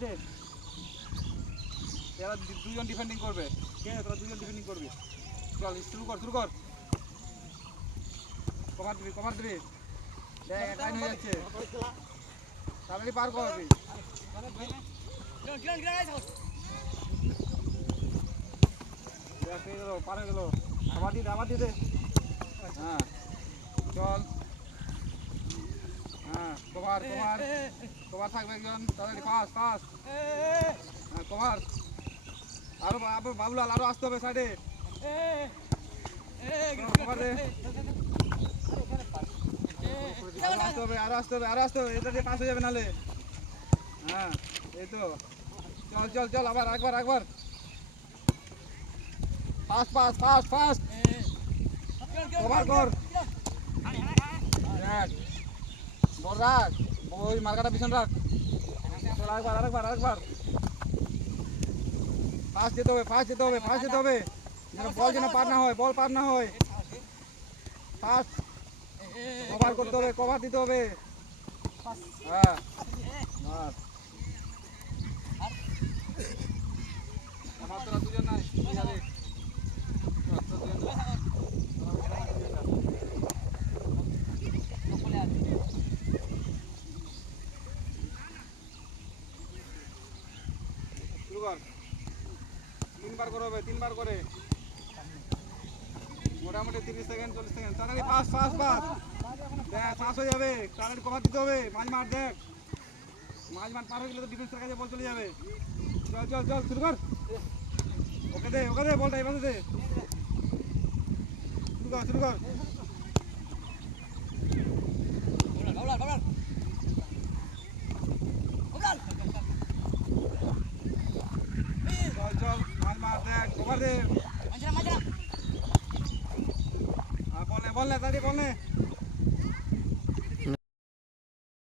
সাইডে এরা দুজন ডিফেন্ডিং করবে কে তোরা দুজন ডিফেন্ডিং করবি চল শুরু কর কভার দিবি দেখ লাইন হয়ে যাচ্ছে তাড়াতাড়ি পার করবি পার হয়ে গেল আবার দিয়ে দে হ্যাঁ চল হ্যাঁ কভার থাকবে একজন তাড়াতাড়ি ফাস্ট হ্যাঁ কভার আরো বাবুলাল আরো আসতে হবে সাইডে কভার দে আরো আসতে হবে এটা দিয়ে পাস হয়ে যাবে নালে হ্যাঁ এই তো চল আবার একবার ফাস্ট কভার কর রাখ ওই মার্কাটা পিছন রাখ আরেকবার ফাস্ট যেতে হবে যেন বল পার না হয় ফাস্ট কভার করতে হবে কভার দিতে হবে হ্যাঁ আমার তোরা দুজন নাই তিনবার করে মোটামুটি 30 সেকেন্ড 40 সেকেন্ড তাড়াতাড়ি ফাস্ট দেখ পাস হয়ে যাবে তাড়াতাড়ি কভার দিতে হবে মাঝ মাঠ পার হয়ে গেলে তো ডিফেন্সের কাছে বল চলে যাবে চল শুরু কর ওকে দে বলটা এভাবে দে শুরু কর চল মাঝ দেখ কভার দে বল নে তাড়াতাড়ি বল নে